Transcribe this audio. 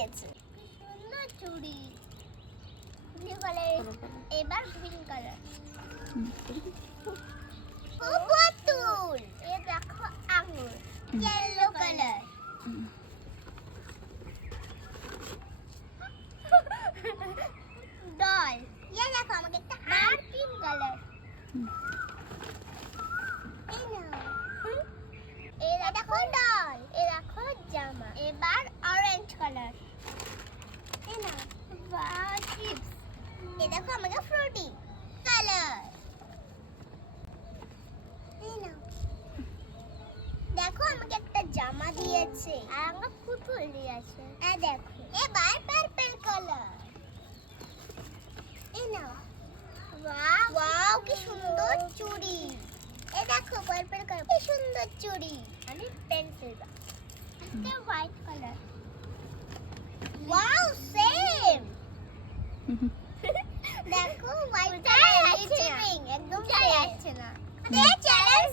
দিয়েছে। সুন্দর চুড়ি, ব্লু কালার, এবার গ্রিন কালার। ও বোতল, এ দেখো আঙুর, ইয়েলো কালার। ডল, ये देखो আমাকে একটা আর পিঙ্ক কালার। এই নাও, এই দেখো ডল, এই দেখো জামা। এবার অরেঞ্জ কালার। এই নাও, ওয়াও চিপস। এই দেখো আমাকে ফ্রুটি কালার। এই নাও, দেখো আমাকে একটা জামা দিয়েছে আর আমার পুতুল দিয়েছে। এই দেখো, এবার পার্পল কালার। এই নাও, ওয়াও ওয়াও কি সুন্দর চুড়ি। এই দেখো পার্পল কালার, কি সুন্দর চুড়ি। আমি পেন্সিল বক্স, এটা হোয়াইট কালার। Wow same. দেখো হোয়াইট কালার, একদম যাচ্ছে না। চ্যালেঞ্জ